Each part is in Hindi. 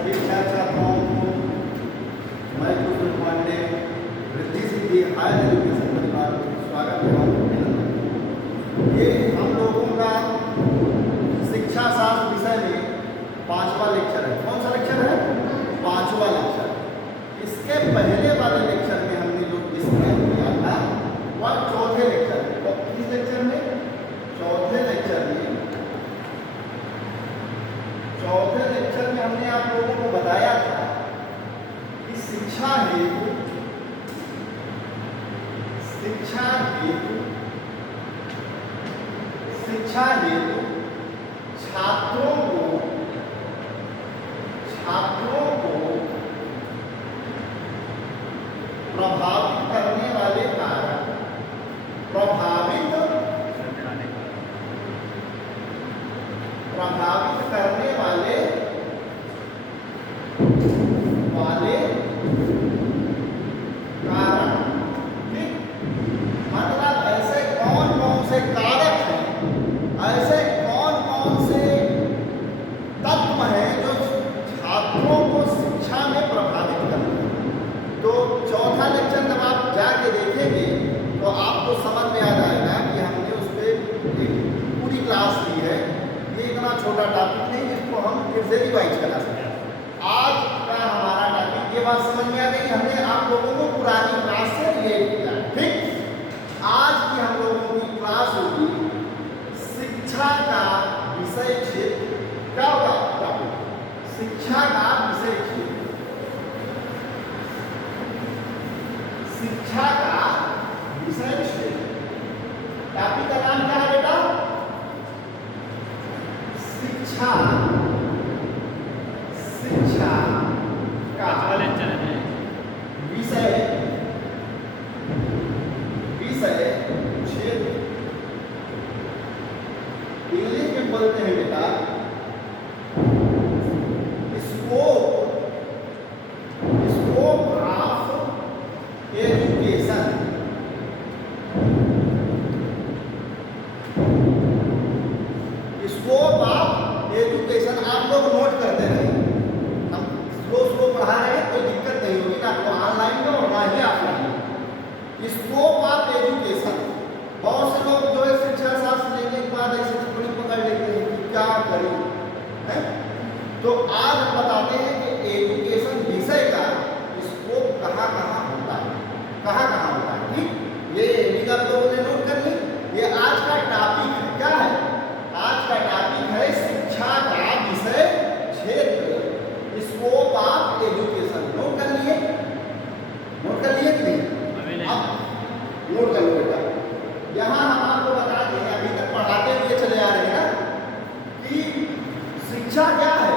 सभी छात्र छात्राओं को मैं कुशल पांडे वृद्धि सिद्धि हायर एजुकेशन परिवार में स्वागत एवं अभिनंदन। ये हम लोगों का शिक्षा शास्त्र विषय में 5वां लेक्चर है। कौन सा लेक्चर है? 5वां लेक्चर। इसके पहले वाले लेक्चर में हमने जो डिस्क्राइब किया था वह चौथे लेक्चर में। तो किस लेक्चर में? चौथे लेक्चर में हमने आप लोगों को बताया था कि शिक्षा हेतु छात्रों को प्रभावित करने वाले कारक प्रभावित करने वाले कारक, ठीक? मतलब ऐसे कौन कौन से कारक हैं, ऐसे कौन कौन से तत्व हैं जो छात्रों को शिक्षा में प्रभावित करते हैं। तो चौथा लेक्चर जब आप जाके देखेंगे तो आपको समझ में आ जाएगा कि हमने उस पर एक पूरी क्लास ली है। ये इतना छोटा टॉपिक नहीं जिसको हम फिर से रिवाइज करा सकें। आज का हमारा टॉपिक, ये बात समझ में आ गई, हमने आप लोगों को पुरानी क्लास से रिलेट किया, ठीक? आज की हम लोगों की क्लास होगी शिक्षा का विषय क्षेत्र। क्या होगा टॉपिक? शिक्षा का विषय क्षेत्र। शिक्षा का विषय क्षेत्र। टॉपिक का नाम क्या है बेटा? शिक्षा का विषय क्षेत्र। इंग्लिश में बोलते हैं बेटा scope of education. Scope of education आप लोग नोट करते रहे। हम स्लो पढ़ा रहे हैं, कोई दिक्कत नहीं होगी ना, तो ऑनलाइन में और ना ही ऑफलाइन। Scope of education. बहुत से लोग जो है शिक्षा शास्त्र लेने के बाद ऐसे टिप्पणी पकड़ लेते हैं कि क्या करें, है? तो आज बताते हैं कि एजुकेशन विषय का स्कोप कहाँ कहाँ होता है, ठीक? ये आप लोगों ने नोट कर ली। ये आज का टॉपिक है। क्या है आज का टॉपिक? है शिक्षा का विषय क्षेत्र, स्कोप ऑफ एजुकेशन। नोट कर लिए कि नहीं? अब नोट कर लो बेटा। यहाँ हम आपको बताते हैं, अभी तक पढ़ाते हुए चले आ रहे हैं ना, कि शिक्षा क्या है?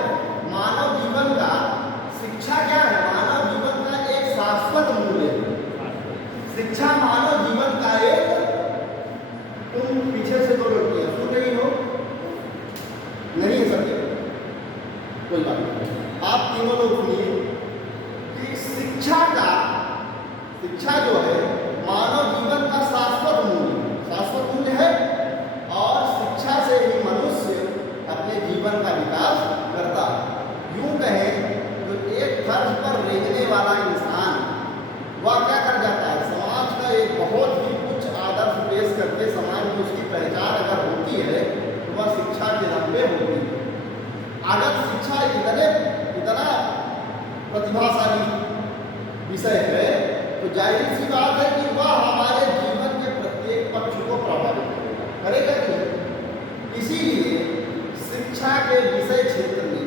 मानव जीवन का शिक्षा क्या है? मानव जीवन का एक शाश्वत मूल्य है। शिक्षा मानव जीवन का एक, तुम पीछे से दो रोटियां सुन रही हो नहीं है समझे? कोई बात नहीं, आप तीनों लोग सुनिए कि शिक्षा जो है मानव जीवन का शाश्वत मूल्य है, और शिक्षा से ही मनुष्य अपने जीवन का विकास करता है। यूं कहें तो एक फर्श पर रेंगने वाला इंसान वह क्या कर जाता है? समाज का एक बहुत ही उच्च आदर्श पेश करके समाज में उसकी पहचान अगर होती है तो वह शिक्षा के लंबे होती है। अगर शिक्षा इतना प्रतिभाशाली विषय है तो जाहिर सी बात है कि वह हमारे जीवन के प्रत्येक पक्ष को प्रभावित करेगा कि नहीं? इसीलिए शिक्षा के विषय क्षेत्र में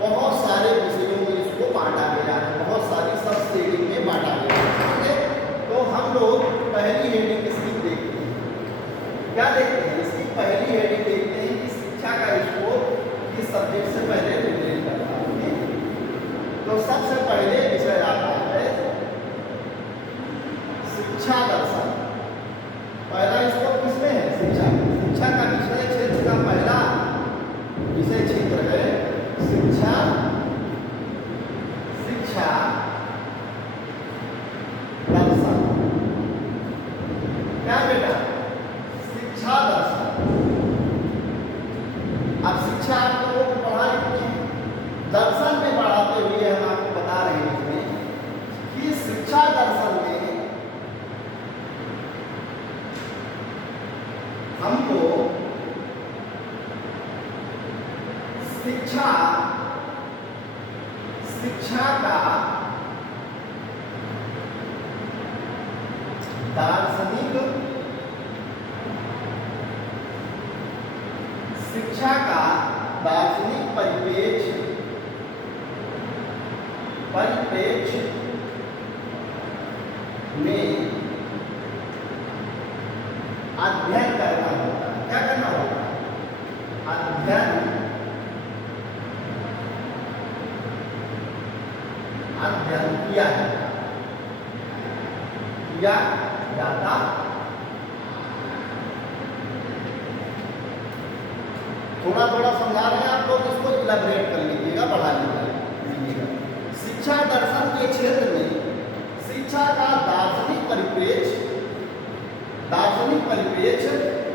बहुत सारे विषयों में इसको बांटा गया है, बहुत सारी सब श्रेणी में बांटा गया है। तो हम लोग पहली हेडिंग इसकी देखते हैं। क्या देखते हैं? इसकी पहली हेडिंग देखते हैं कि शिक्षा का स्कोप किस सब्जेक्ट से पहले रिलेट करता है। तो सबसे पहले विषय आता है शिक्षा दर्शन। पहला स्कोप किसमें है? शिक्षा का विषय क्षेत्र का पहला विषय क्षेत्र है शिक्षा दर्शन। क्या बेटा? शिक्षा दर्शन। अब शिक्षा आप लोगों को पढ़ा लिखी है, दर्शन में शिक्षा शिक्षा का दार्शनिक शिक्षा का दार्शनिक परिप्रेक्ष्य में अध्ययन करना होता है। क्या करना होगा? अध्ययन किया जाता। थोड़ा थोड़ा समझा रहे हैं आप लोग, इसको इलैबोरेट कर लीजिएगा, बढ़ा लीजिएगा। शिक्षा दर्शन के क्षेत्र में शिक्षा का दार्शनिक परिप्रेक्ष्य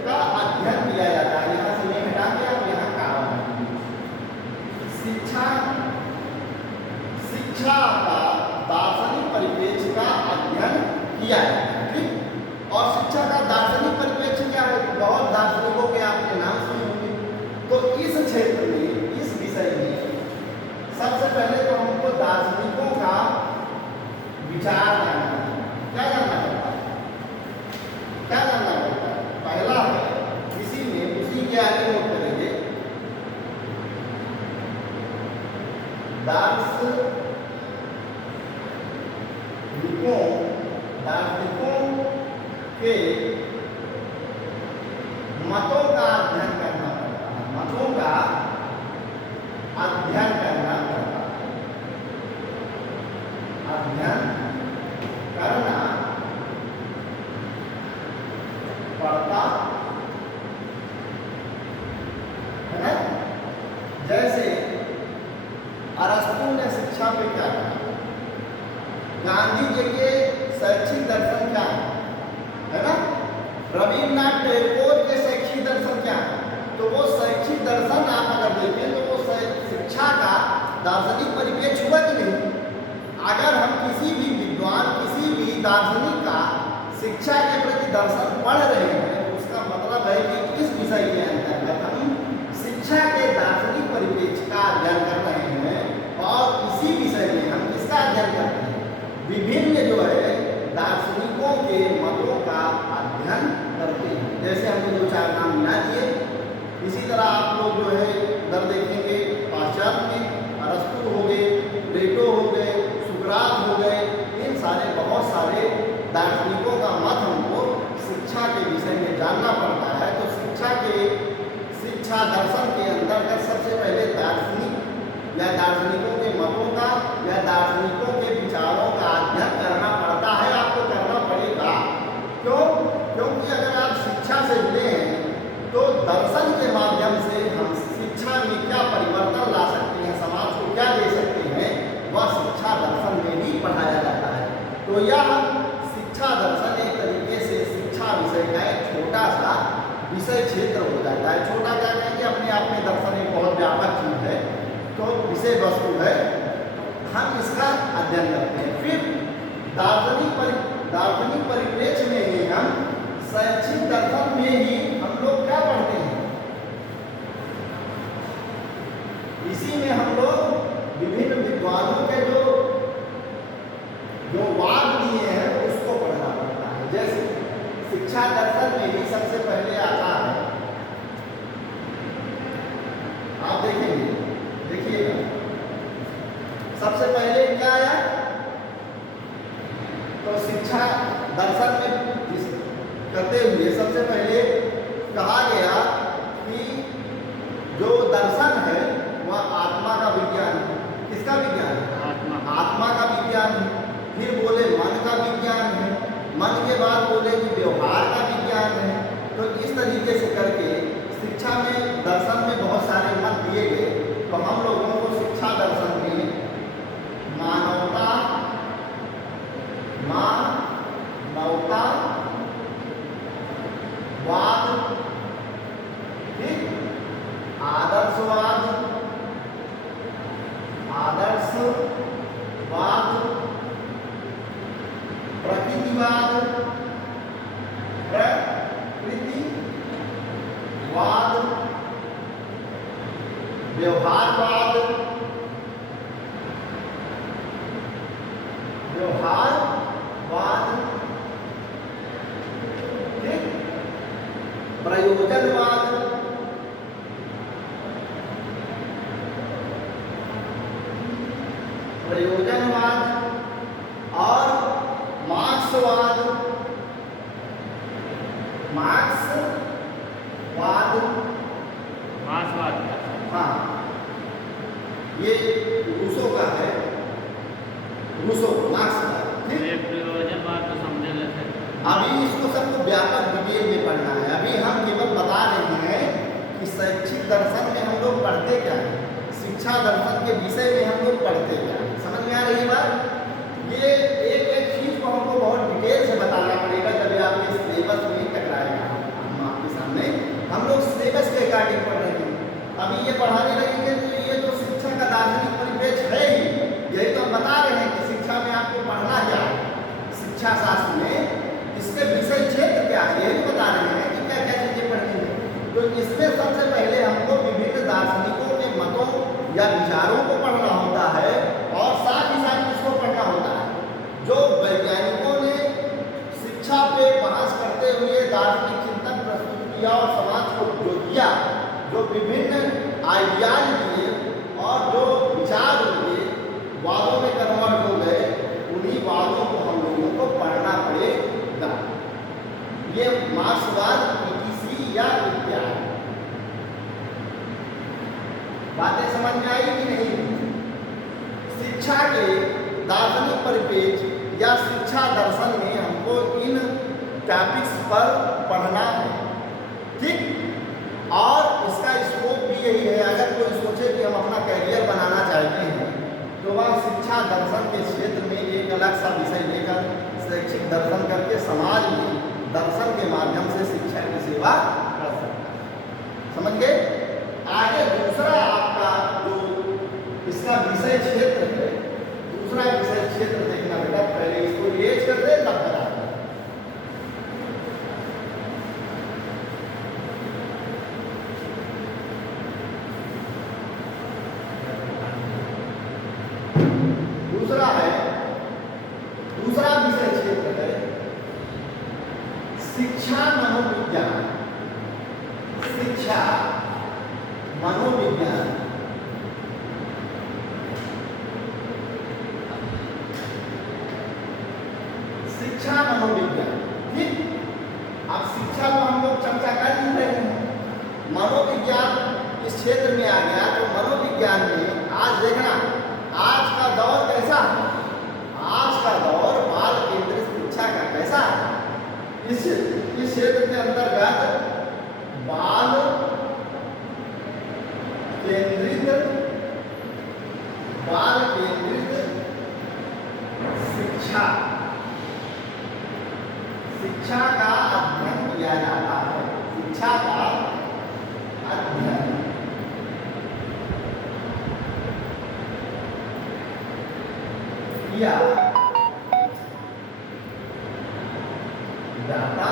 का अध्ययन किया जाता है। यहाँ से नहीं हटा के आप यहाँ कारण शिक्षा का दार्शनिक परिप्रेक्ष्य का अध्ययन किया जाता है। ठीक, और शिक्षा का दार्शनिक परिप्रेक्ष्य क्या है? बहुत दार्शनिकों के आपने नाम सुने होंगे। तो इस क्षेत्र में, इस विषय में सबसे पहले तो हमको दार्शनिकों का विचार जानना है। क्या जानना पड़ता है? क्या जानना पड़ता है? पहला है, इसी में उसी के आगे नोट करेंगे, दार्शनिकों के मतों का अध्ययन करना पड़ता है। मतों का अध्ययन करना पड़ता है। अध्ययन करना पड़ता है ना। जैसे अरस्तु ने शिक्षा पे क्या कहा? गांधी जी के शैक्षिक दर्शन क्या है ना। रविन्द्रनाथ टैगोर के शैक्षिक दर्शन क्या है? तो वो शैक्षिक दर्शन आप अगर देखें तो वो शिक्षा का दार्शनिक परिप्रेक्ष्य हुआ कि नहीं? अगर हम किसी भी विद्वान, किसी भी दार्शनिक का शिक्षा के प्रति दर्शन पढ़ रहे हैं, तो उसका मतलब है कि इस विषय के अंतर्गत हम शिक्षा के दार्शनिक परिप्रेक्ष्य का अध्ययन कर रहे हैं। और इसी विषय में हम किसका अध्ययन करते हैं? विभिन्न जो है दार्शनिकों के मतों का अध्ययन करते हैं। जैसे हमने दो चार नाम मिला दिए, इसी तरह आप लोग जो है उधर देखेंगे पाश्चात्य में अरस्तु हो गए, प्लेटो हो गए, सुकरात हो गए, इन सारे बहुत सारे दार्शनिकों का मत हमको शिक्षा के विषय में जानना पड़ता है। तो शिक्षा दर्शन के अंतर्गत सबसे पहले दार्शनिक या दार्शनिकों के मतों का या दार्शनिकों के विचारों का अध्ययन करना पड़ता है, आपको करना पड़ेगा। क्यों? क्योंकि अगर आप शिक्षा से जुड़े हैं तो दर्शन के माध्यम से हम शिक्षा में क्या परिवर्तन ला सकते हैं, समाज को क्या दे सकते हैं, वह शिक्षा दर्शन में भी पढ़ाया जाता है। तो यह शिक्षा दर्शन एक तरीके से शिक्षा विषय का एक छोटा सा विषय क्षेत्र हो जाता है। छोटा क्या कहेंगे, अपने आप में दर्शन एक बहुत व्यापक चीज है, तो विषय वस्तु है, हम इसका अध्ययन करते हैं। फिर दार्शनिक परिप्रेक्ष्य में ही हम शैक्षिक दर्शन में ही हम लोग क्या पढ़ते हैं? इसी में हम लोग विभिन्न विद्वानों के जो वाद दिए हैं उसको पढ़ना पड़ता है। जैसे शिक्षा दर्शन में ही सबसे पहले आता है, आप देखेंगे, देखिएगा सबसे पहले क्या आया? तो शिक्षा दर्शन में करते हुए सबसे पहले कहा गया कि जो दर्शन है वह आत्मा का विज्ञान है। किसका विज्ञान है? आत्मा का विज्ञान है। फिर बोले मन का विज्ञान है। मन के बाद बोले कि व्यवहार का विज्ञान है। तो इस तरीके से करके शिक्षा में दर्शन में बहुत सारे मत दिए गए। तो हम लोगों को शिक्षा दर्शन में मानवतावाद, आदर्शवाद, व्यवहारवाद, व्यवहारवाद, ठीक, प्रयोजनवाद, प्रयोजनवाद और मार्क्सवाद, मार्क्सवाद, मार्क्सवाद। हाँ, ये रूसो का है, रूसो मार्क्सवाद, ठीक। ये प्रयोजनवाद तो समझे लेते हैं। अभी इसको सबको व्यापक डिटेल में पढ़ना है। अभी हम केवल बता रहे हैं कि शैक्षिक दर्शन में हम लोग पढ़ते क्या हैं, शिक्षा दर्शन के विषय में हम लोग पढ़ते क्या हैं। समझ में आ रही है बात? ये एक एक चीज को हमको बहुत डिटेल से बताना पड़ेगा, जब आपके सिलेबस में टकराएगा। हम आपके सामने हम लोग सिलेबस के अकॉर्डिंग पढ़ रहे हैं। अभी ये पढ़ाने लगेंगे तो ये तो शिक्षा का दार्शनिक परिपेक्ष है ही, यही तो हम बता रहे हैं कि शिक्षा में आपको पढ़ना क्या है, शिक्षा शास्त्र में इसके विषय क्षेत्र क्या है, यही बता रहे हैं कि क्या क्या चीजें पढ़नी है। तो इसमें सबसे पहले हमको विभिन्न दार्शनिकों के मतों या विचारों को पढ़ना होता है, और साथ ही साथ किसको पढ़ना होता है, जो वैज्ञानिकों ने शिक्षा पे बहस करते हुए दार्शनिक चिंतन प्रस्तुत किया और समाज को जो दिया, जो विभिन्न आइडियाज दिए और जो विचार उनके वादों में कन्वर्ट हो गए, उन्हीं वादों को हम लोगों को पढ़ना पड़ेगा। ये मार्क्सवाद पीटीसी या क्या है, बातें समझ में आई कि नहीं? शिक्षा के दार्शनिक परिपेक्ष या शिक्षा दर्शन में हमको इन टॉपिक्स पर पढ़ना है, ठीक। और इसका स्कोप भी यही है, अगर कोई सोचे कि हम अपना कैरियर बनाना चाहते हैं तो वह शिक्षा दर्शन के क्षेत्र में एक अलग सा विषय लेकर शैक्षिक दर्शन करके समाज में दर्शन के माध्यम से शिक्षा की सेवा कर सकता है। समझ गए? आगे दूसरा आपका जो इसका विषय क्षेत्र है, दूसरा विषय क्षेत्र देखना बेटा, पहले इसको रिएज कर दे तब बता। दूसरा विषय क्षेत्र है शिक्षा मनोविज्ञान, शिक्षा मनोविज्ञान। शिक्षा मनोविज्ञान, ठीक। अब शिक्षा को हम लोग चर्चा कर ही रहे हैं, मनोविज्ञान इस क्षेत्र में आ गया। तो मनोविज्ञान में आज देखना, आज का दौर कैसा है, आज का दौर बाल केंद्रित शिक्षा का कैसा है। इस क्षेत्र के अंतर्गत बाल केंद्रित शिक्षा, शिक्षा का अध्ययन किया जाता है, शिक्षा का अध्ययन किया जाता।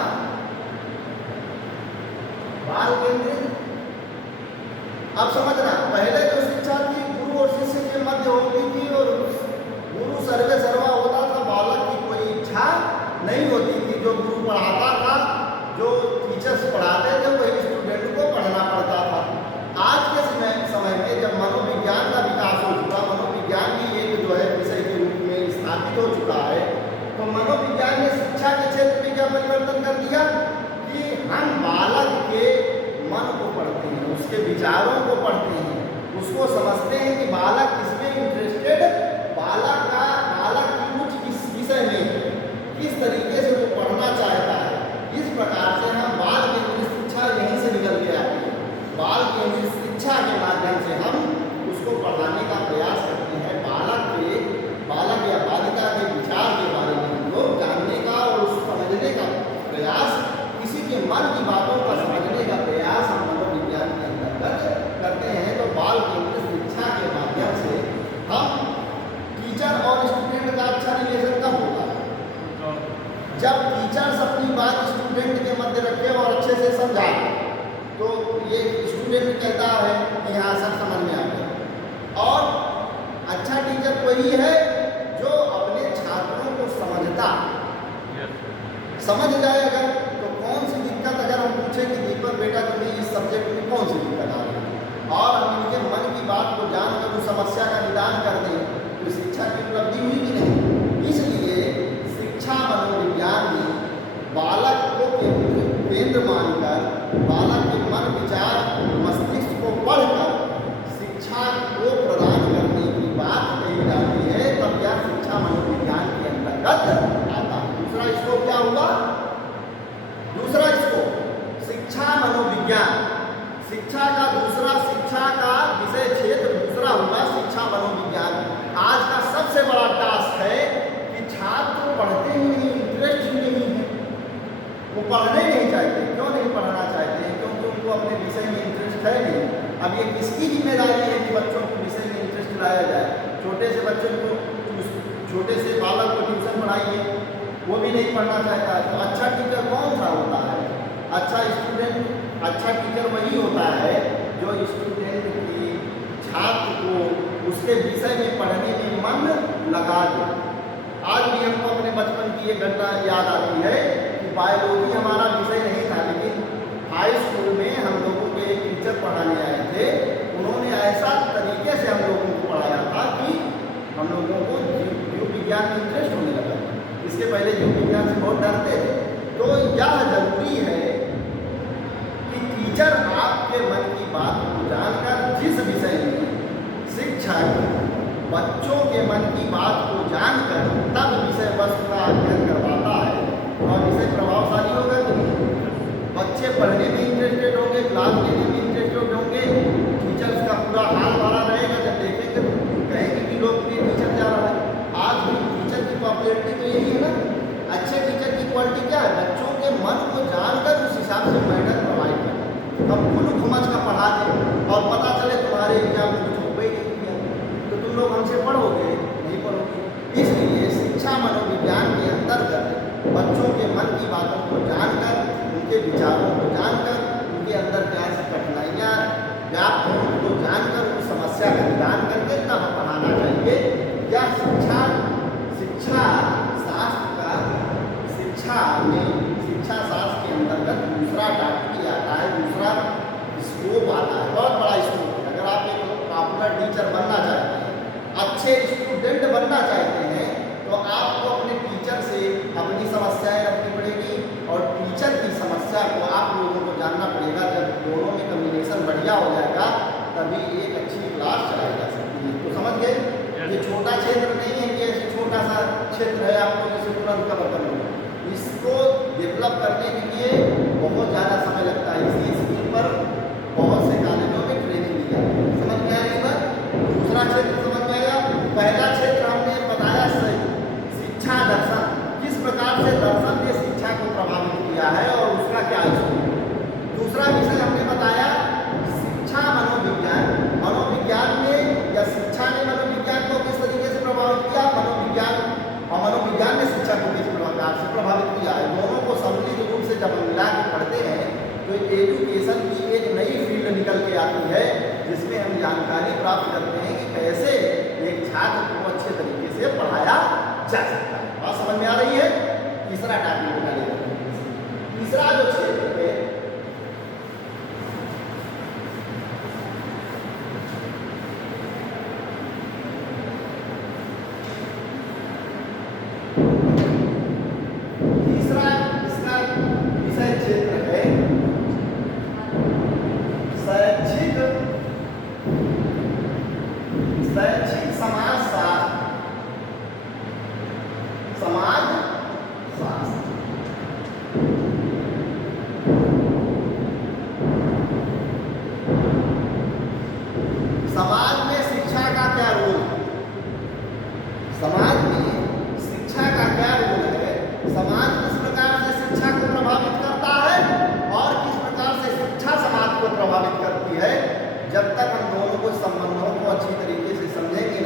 बाल केंद्रित, अब समझना, पहले जो शिक्षा थी गुरु और शिष्य के मध्य होती थी, और गुरु सर्वे सर्वा होता था, बालक की कोई इच्छा नहीं होती थी। जो गुरु पढ़ाता था, जो टीचर्स पढ़ाते थे, वही स्टूडेंट को पढ़ना पड़ता था। आज के समय में जब मनोविज्ञान का विकास हो चुका, मनोविज्ञान भी एक जो है विषय के रूप में स्थापित हो चुका है, तो मनोविज्ञान ने शिक्षा के क्षेत्र में क्या परिवर्तन कर दिया कि हम बालक के मन को पढ़ते हैं, उसके विचारों को पढ़ते हैं, उसको समझते हैं कि बालक किसमें इंटरेस्टेड, बालक की रुचि किस विषय में है, किस तरीके से वो पढ़ना चाहता है। इस प्रकार से हम बाल केंद्रित शिक्षा यहीं से निकल के आती है। बाल केंद्रित शिक्षा के माध्यम से हम उसको पढ़ाने का प्रयास करते हैं। बालक या बालिका के विचार के बारे में हम लोग जानने का और उसको समझने का प्रयास, किसी के मन की बातों का समझने का प्रयास हम मनोविज्ञान के अंतर्गत करते हैं। तो बाल केंद्रित शिक्षा के माध्यम से हम टीचर और स्टूडेंट का अच्छा रिलेशन कब होगा, जब टीचर्स अपनी बात स्टूडेंट के मध्य रखे और अच्छे से समझाए। तो ये स्टूडेंट कहता है कि हाँ सर समझ में आ गया, वही है जो अपने छात्रों को समझता, समझ जाए अगर, तो कौन सी दिक्कत अगर हम पूछें कि दीपक बेटा तुम्हें इस सब्जेक्ट में कौन सी दिक्कत आ रही है और हम इनके मन की बात को जानकर उस समस्या का निदान कर दें, तो शिक्षा की उपलब्धि हुई कि नहीं। इसलिए शिक्षा मनोविज्ञान में बालक को केंद्र मानकर, बालक के मन विचार मस्तिष्क को पढ़कर शिक्षा को प्रदान करने की बात कही जाती है, तब यह शिक्षा मनोविज्ञान के अंतर्गत आता है। दूसरा इसको क्या हुआ, दूसरा इसको शिक्षा मनोविज्ञान, शिक्षा का दूसरा, शिक्षा का विषय क्षेत्र दूसरा हुआ शिक्षा मनोविज्ञान। आज का सबसे बड़ा टास्क है कि छात्र पढ़ते ही नहीं, इंटरेस्ट ही नहीं है, वो पढ़ने नहीं चाहते। क्यों नहीं पढ़ना चाहते हैं? क्योंकि उनको अपने विषय में इंटरेस्ट है नहीं। अब ये किसकी जिम्मेदारी है कि बच्चों को विषय में इंटरेस्ट लाया जाए? छोटे से बच्चों को, छोटे से बालक को ट्यूशन पढ़ाइए, वो भी नहीं पढ़ना चाहता है। तो अच्छा टीचर कौन सा होता है? अच्छा स्टूडेंट, अच्छा टीचर वही होता है जो स्टूडेंट की, छात्र को उसके विषय में पढ़ने में मन लगा दे। आज भी हमको अपने बचपन की एक घटना याद आती है कि बायोलॉजी हमारा विषय नहीं था, लेकिन हाई स्कूल में हम लोगों के एक टीचर पढ़ाने आए थे। उन्होंने ऐसा तरीके से हम लोगों को पढ़ाया था कि हम लोगों को जीव विज्ञान में इंटरेस्ट होने लगा। इसके पहले जीव विज्ञान से बहुत डरते थे। तो यह जरूरी है कि टीचर आपके मन की बात को जानकर, जिस विषय में शिक्षक बच्चों के मन की बात को जानकर तब विषय वस्तु का अध्ययन करवाता है, और विषय प्रभावशाली होगा कि नहीं। बच्चे पढ़ने में इंटरेस्टेड होंगे, क्लास लेने में इंटरेस्टेड होंगे, टीचर्स का पूरा हाल भरा रहेगा। जब देखेंगे कहेंगे कि लोग टीचर जा रहा है। आज भी टीचर की पॉपुलरिटी तो यही है ना। अच्छे टीचर की क्वालिटी क्या है? बच्चों के मन को जानकर उस हिसाब से मेडल प्रोवाइड करें। अब खुद घुमच का पढ़ा दें और पता चले तुम्हारे एग्जाम में कुछ हो ही नहीं किया, तो तुम लोग हमसे पढ़ोगे नहीं? पढ़ोगे। इसलिए शिक्षा मनोविज्ञान के अंतर्गत बच्चों के मन की बातों को जानकर, उनके विचारों को जानकर, उनके अंदर क्या कठिनाइयाँ व्याप्त हैं उनको जानकर उस समस्या का निदान करके तब पढ़ाना चाहिए। यह शिक्षा, शिक्षा शास्त्र का, शिक्षा में, शिक्षा शास्त्र के अंतर्गत दूसरा टॉपिक आता है, दूसरा स्कोप आता है, बहुत बड़ा स्कोप है। अगर आप एक पॉपुलर टीचर बनना चाहते हैं, अच्छे स्टूडेंट बनना चाहते हैं, तो आपको अपने टीचर से अपनी समस्याएं रखनी पड़ेगी और टीचर की समस्या को आप लोगों को जानना पड़ेगा। जब दोनों में कम्युनिकेशन बढ़िया हो जाएगा तभी एक अच्छी क्लास चलाई जा सकती है। तो समझ गए? ये छोटा क्षेत्र नहीं है कि ऐसे छोटा सा क्षेत्र है आपको जैसे तुरंत कवर कर लो। इसको डेवलप करने के लिए बहुत ज़्यादा समय लगता है। इसी स्किल पर बहुत से कॉलेजों में ट्रेनिंग दी जाती है। समझ में आया? बात दूसरा क्षेत्र समझ में आया। पहला क्षेत्र हमने बताया शिक्षा दर्शन, किस प्रकार से दर्शन ने शिक्षा को प्रभावित किया है और उसका क्या है। दूसरा विषय हमने बताया शिक्षा मनोविज्ञान, मनोविज्ञान में या शिक्षा ने मनोविज्ञान को किस तरीके से प्रभावित किया, मनोविज्ञान और मनोविज्ञान ने शिक्षा को किस प्रकार से प्रभावित किया है। दोनों को सम्मिलित रूप से जब मिला के पढ़ते हैं तो एजुकेशन की एक नई फील्ड निकल के आती है, जिसमें हम जानकारी प्राप्त करते हैं कि कैसे एक छात्र को अच्छे तरीके से पढ़ाया जा सकता है। बात समझ में आ रही है? तीसरा टॉपिक बताइए। तीसरा जो क्षेत्र है शैक्षिक समाजशास्त्र, समाज शास्त्र। समाज में शिक्षा का क्या रोल है? समाज में शिक्षा का क्या रोल है? समाज किस प्रकार से शिक्षा को प्रभावित करता है और किस प्रकार से शिक्षा समाज को प्रभावित करती है? जब तक हम दोनों को संबंधों को अच्छी तरीके से समझेंगे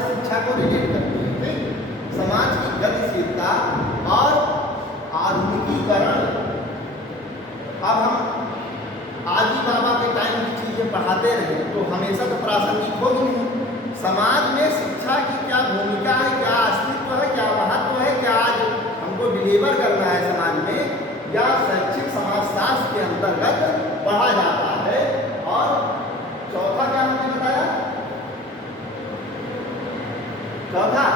से शिक्षा को रिलेट करती है। ठीक, समाज की गतिशीलता और आधुनिकीकरण। अब हम आदि बाबा के टाइम की चीजें पढ़ाते रहे तो हमेशा तो प्रासंगिक होगी नहीं। समाज में शिक्षा की क्या भूमिका है, क्या अस्तित्व है, क्या महत्व है, क्या आज हमको डिलीवर करना है समाज में, या शैक्षिक समाजशास्त्र के अंतर्गत पढ़ा जाता है। और चौथा क्या हमने बताया, चौथा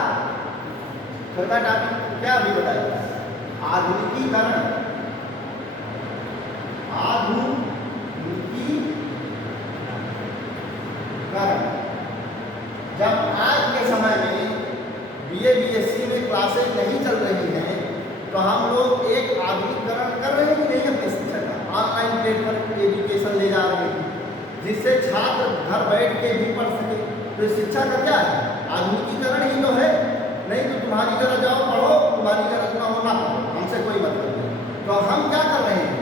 टॉपिक क्या अभी बताया, आधुनिकीकरण। जब आज के समय में बीए बीएससी में क्लासेज नहीं चल रही हैं तो हम लोग एक आधुनिकीकरण कर रहे हैं कि नहीं अपने शिक्षा का, ऑनलाइन प्लेटफॉर्म एजुकेशन ले जा रहे हैं जिससे छात्र घर बैठ के भी पढ़ सके। तो शिक्षा का क्या है, आधुनिकीकरण ही तो है। नहीं तो तुम्हारी तरह जाओ पढ़ो, तुम्हारी तरह ना हो ना पढ़ो, हमसे कोई मतलब नहीं। तो हम क्या कर रहे हैं,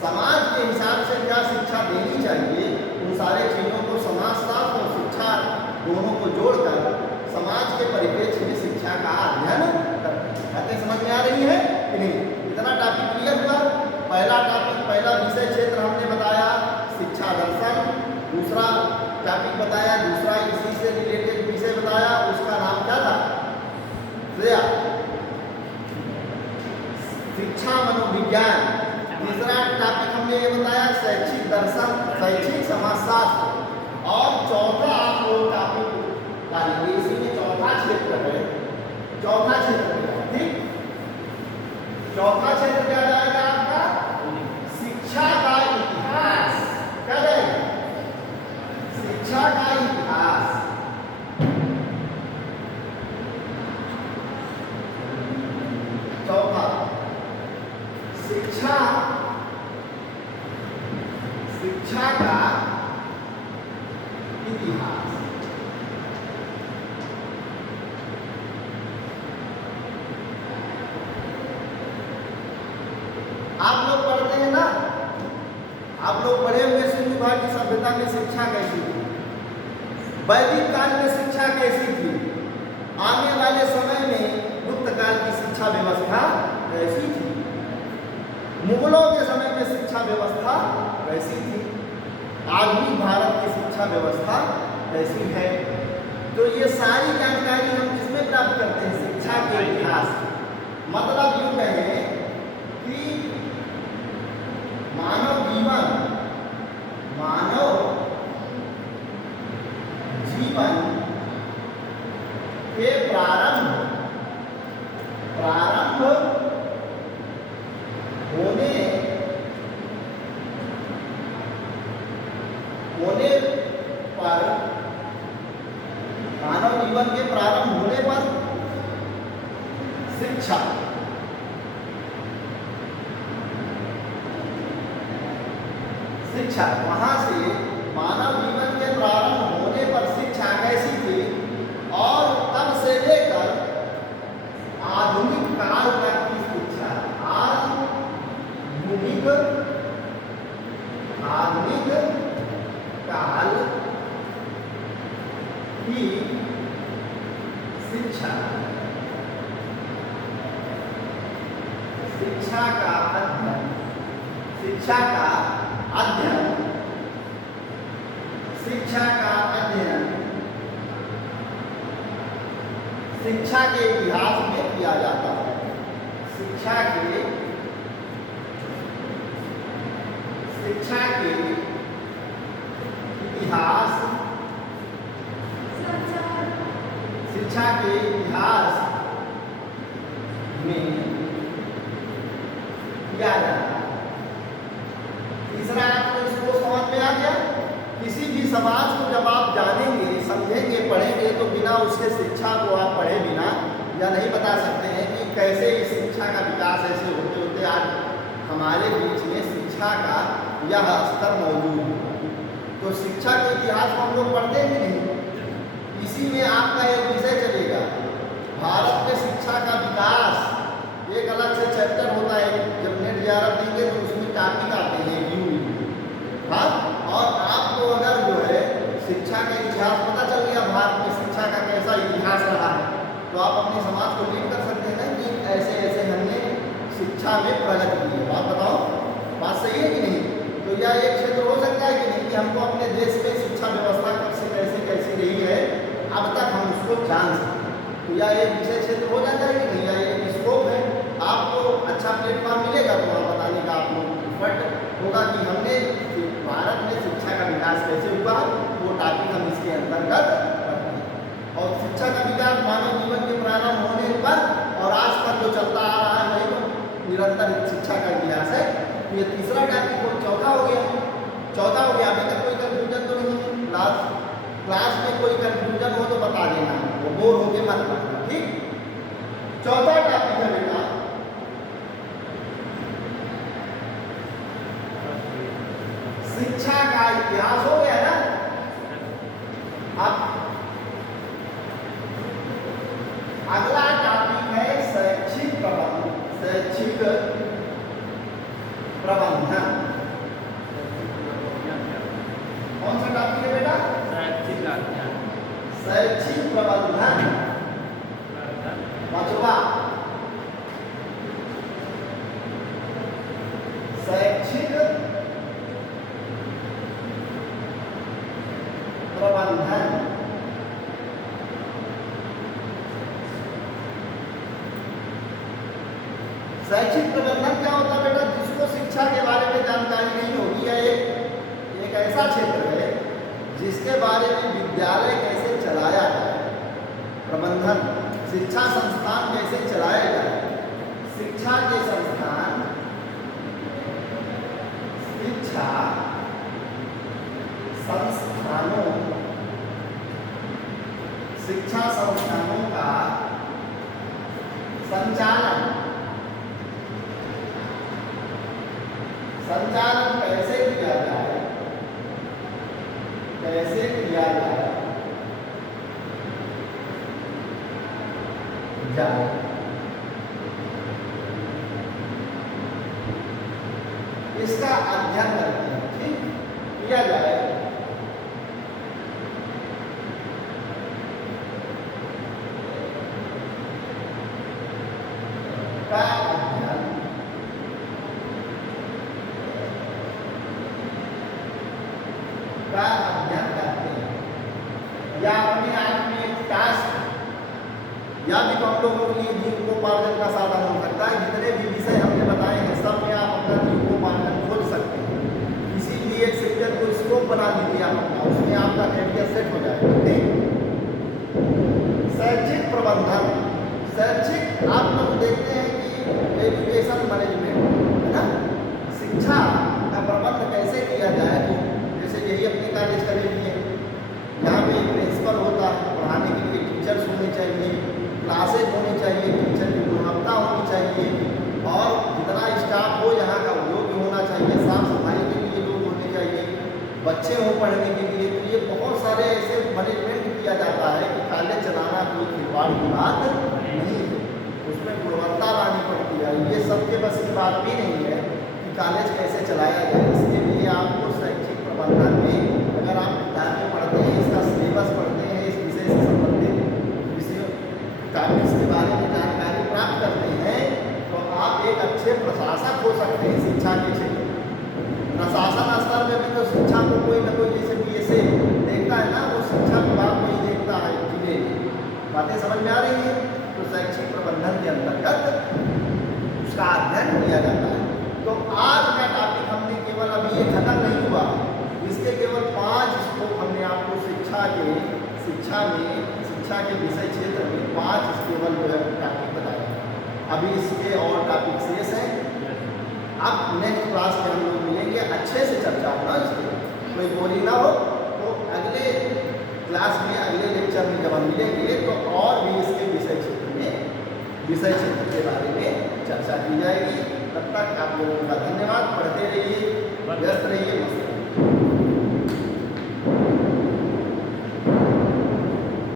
समाज के हिसाब से क्या शिक्षा देनी चाहिए, उन सारे चीज़ों को समाजशास्त्र और शिक्षा दोनों को जोड़कर समाज के परिप्रेक्ष्य में शिक्षा का अध्ययन करते हैं। बातें समझ में आ रही है कि नहीं? इतना टॉपिक क्लियर हुआ। पहला टॉपिक, पहला विषय क्षेत्र हमने बताया शिक्षा दर्शन। दूसरा टॉपिक बताया, दूसरा इसी से रिलेटेड विषय बताया, उसका नाम क्या था, शिक्षा मनोविज्ञान। तीसरा टॉपिक हमने ये बताया शैक्षिक दर्शन, शैक्षिक समाजशास्त्र। और चौथा आप लोग टॉपिक डालिए, इसी में चौथा क्षेत्र है, चौथा क्षेत्र है। ठीक, चौथा क्षेत्र क्या जाएगा आपका, शिक्षा का इतिहास। क्या जाएगा, शिक्षा का इतिहास। चौथा शिक्षा, शिक्षा का इतिहास। आप लोग पढ़ते हैं ना, आप लोग पढ़े हुए सिंधु घाटी सभ्यता में शिक्षा कैसी थी, वैदिक काल में शिक्षा कैसी थी, आने वाले समय में गुप्त काल की शिक्षा व्यवस्था कैसी थी, मुगलों के समय में शिक्षा व्यवस्था कैसी थी, आधुनिक भारत की शिक्षा व्यवस्था कैसी है। तो ये सारी जानकारी हम किसमें प्राप्त करते हैं, शिक्षा के इतिहास। मतलब यूँ कहें कि मानव जीवन, मानव जीवन के प्रारंभ होने पर, मानव जीवन के प्रारंभ होने पर शिक्षा, शिक्षा वहां से मानव जीवन के प्रारंभ होने पर शिक्षा कैसी थी, और तब से लेकर आधुनिक काल तक की शिक्षा, आधुनिक काल की शिक्षा, शिक्षा का अध्ययन, शिक्षा का अध्ययन, शिक्षा का अध्ययन शिक्षा के इतिहास में किया जाता है। शिक्षा के इतिहास, शिक्षा के इतिहास में किया जाता है। तीसरा आपको इसको समझ में आ गया, किसी भी समाज को जब आप जानेंगे, समझेंगे, पढ़ेंगे तो बिना उसके शिक्षा को आप पढ़े बिना या नहीं बता सकते हैं कि कैसे इस शिक्षा का विकास ऐसे होते होते आज हमारे बीच में शिक्षा का यह स्तर मौजूद है। तो शिक्षा के इतिहास को हम लोग पढ़ते हैं नहीं। इसी में आपका एक विषय चलेगा, भारत में शिक्षा का विकास, एक अलग से चैप्टर होता है। जब नेट JRF देंगे तो उसमें टॉपिक आते हैं हाँ। और आपको अगर जो है शिक्षा का इतिहास पता चल गया, भारत में शिक्षा का कैसा इतिहास शिक्षा में प्रगति की है। बात बताओ, बात सही है कि नहीं? तो यह एक क्षेत्र हो सकता है कि नहीं कि हमको अपने देश में शिक्षा व्यवस्था कब से कैसे कैसी रही है अब तक हम उसको जान सकें। तो यह एक विषय क्षेत्र हो जाता है कि नहीं, यह एक स्कोप है। आपको अच्छा प्लेटफॉर्म मिलेगा थोड़ा बताने का, आप लोग बट होगा कि हमने भारत में शिक्षा का विकास कैसे हुआ, वो टॉपिक हम इसके अंतर्गत रखते हैं। और शिक्षा का विकास मानव जीवन के प्रारंभ होने पर और आज तक जो चलता आ रहा है वही तो निरंतर शिक्षा का इतिहास है। ये तीसरा टॉपिक और चौथा हो गया। अभी तक कोई कंफ्यूजन तो नहीं है? क्लास में कोई कंफ्यूजन हो तो बता देना, वो बोर होके मत पढ़ना, ठीक? चौथा टॉपिक है बेटा शिक्षा का इतिहास। हो गया ना? अब अगला टॉपिक है शैक्षिक प्रबंधन। कौन सा टॉपिक है बेटा? शैक्षिक प्रबंधन। पांचवा शैक्षिक प्रबंधन। शैक्षिक प्रबंधन क्या होता है बेटा? जिसको शिक्षा के बारे में जानकारी नहीं होगी, या एक ऐसा क्षेत्र है जिसके बारे में विद्यालय कैसे चलाया जाए, प्रबंधन शिक्षा संस्थान कैसे चलाया जाए, शिक्षा के संस्थान, शिक्षा संस्थानों का संचालन कैसे किया जाए, इसका अध्ययन करते हैं, ठीक? किया जाए। का अध्ययन करते हैं, या अपने आप में एक टास्क, या भी तो हम लोगों के लिए जीविकोपार्जन का साधन हो सकता है। जितने भी विषय हमने बताए हैं सब में आप अपना जीविकोपार्जन खोज सकते हैं। इसीलिए एक सेक्टर को स्कोप बना दीजिए आप अपना, उसमें आपका कैरियर सेट हो जाएगा। शैक्षिक प्रबंधन, शैक्षिक आप लोग देखते हैं कि एजुकेशन मैनेजमेंट है ना, शिक्षा का प्रबंध कैसे किया जाए। तो जैसे यही अपने कॉलेज का ले लिए, यहाँ पे एक प्रिंसिपल होता है, पढ़ाने के लिए टीचर्स होने चाहिए, क्लासेज होनी चाहिए, टीचर की गुणवत्ता होनी चाहिए, और जितना स्टाफ हो यहाँ का वो भी होना चाहिए, साफ सफाई के लिए लोग होने चाहिए, बच्चे हो पढ़ने के लिए। तो ये बहुत सारे ऐसे मैनेजमेंट किया जाता है कि कॉलेज चलाना कोई खिलवाड़ की बात नहीं है, उसमें गुणवत्ता लानी पड़ती है। ये सबके बस की बात भी नहीं है कि कॉलेज कैसे चलाया जाए। इसके लिए आपको शैक्षिक प्रबंधन में अगर आप किताबें पढ़ते हैं, इसका सिलेबस पढ़ते हैं, इस विषय से संबंधित विषयों टॉपिक्स के बारे में जानकारी प्राप्त करते हैं, तो आप एक अच्छे प्रशासक हो सकते हैं शिक्षा के क्षेत्र में। प्रशासन स्तर में भी तो शिक्षा को कोई ना कोई, जैसे बीएसए देखता है ना, वो शिक्षा विभाग को ही देखता है जिले में। बातें समझ में आ रही है? तो शैक्षिक प्रबंधन के अंतर्गत उसका अध्ययन किया जाता है। तो आज का टॉपिक हमने केवल अभी ये खत्म नहीं हुआ, इसके केवल 5 स्कोप हमने आपको शिक्षा के विषय क्षेत्र में 5 केवल जो है टॉपिक बताया। अभी इसके और टॉपिक शेष हैं। अब नेक्स्ट क्लास में हम लोग मिलेंगे, अच्छे से चर्चा होना, इसमें कोई बोली ना हो। तो अगले क्लास में, अगले लेक्चर में जब हम मिलेंगे तो और भी इसके विषय क्षेत्र के बारे में चर्चा की जाएगी। तब तक आप लोगों का धन्यवाद। पढ़ते रहिए, व्यस्त रहिए, मस्त